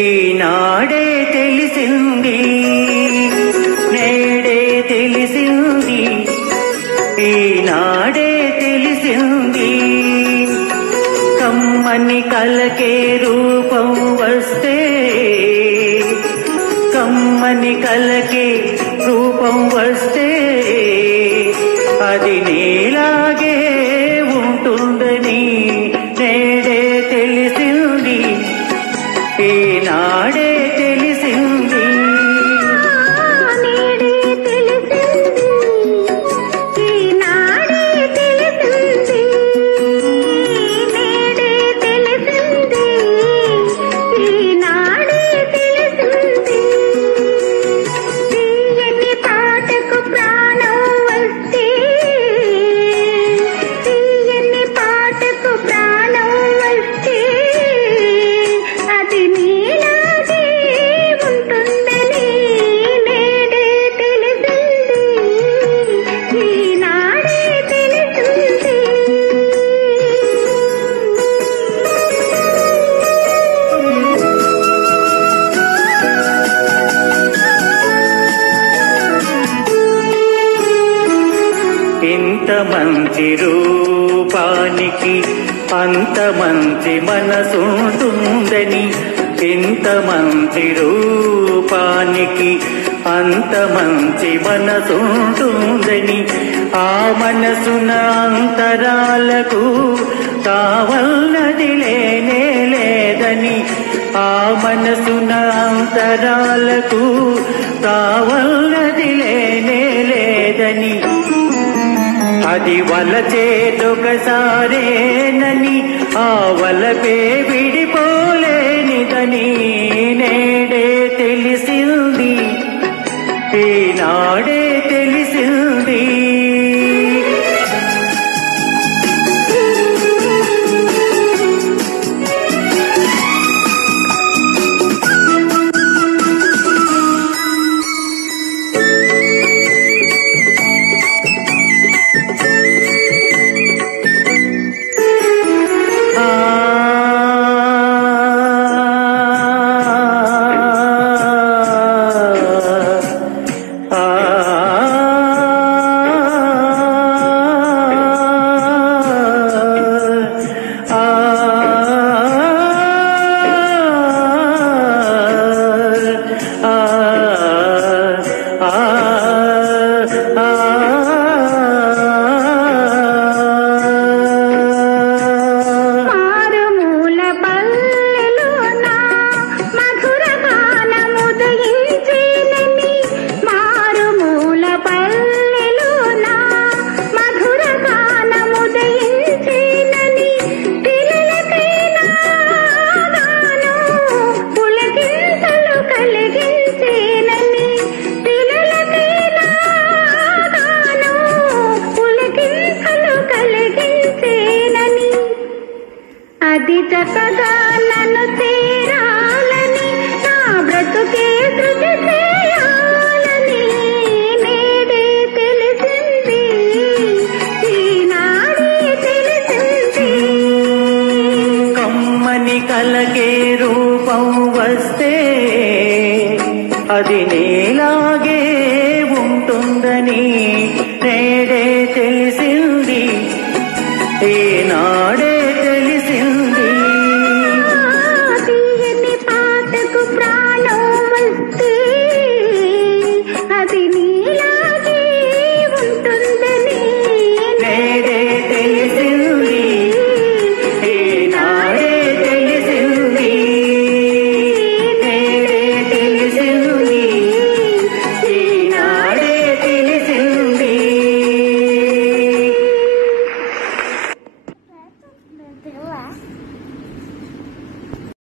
ఈనాడే తెలిసింది నేడే తెలిసింది ఈనాడే తెలిసింది కమ్మని కలకే రూపం వస్తే కమ్మని కలకే రూపం వస్తే అది నీలాగే ఉంటుందని నేడే తెలిసింది ఈనాడే తెలిసింది నేడే తెలిసింది ఈనాడే తెలిసింది నేడే తెలిసింది ఈనాడే తెలిసింది తీయని పాటకు ప్రాణం వస్తే తీయని పాటకు ప్రాణం వస్తే అది నీలాగే ఉంటుందని నేడే తెలిసింది ఈనాడే తెలిసింది ఇంత మంచి రూపానికి అంత మంచి మనసుంటుందని ఇంత మంచి రూపానికి అంత మంచి మనసుంటుందని ఆ మనసున అంతరాలకు కావలనది లేనే లేదని ఆ మనసున అంతరాలకు కావలనది లేనే లేదని అది వలచేదొకసారేనని ఆ వలపే విడిపోలేనిదని నేడే తెలిసింది ఈనాడే తెలిసింది మారుమూల పల్లెలోన మధుర గానముదయించేనని మారుమూల పల్లెలోన మధుర గానముదయించేనని పిల్లలకైనా గాను పులకింతలు కలిగించేనని పిల్లలకైనా గాను పులకింతలు కలిగించేనని అది చక్కగా నన్ను చేరాలని నా బ్రతుకే శృతి చేయాలని నేడే తెలిసింది ఈనాడే తెలిసింది కమ్మని కలకే రూపం వస్తే అది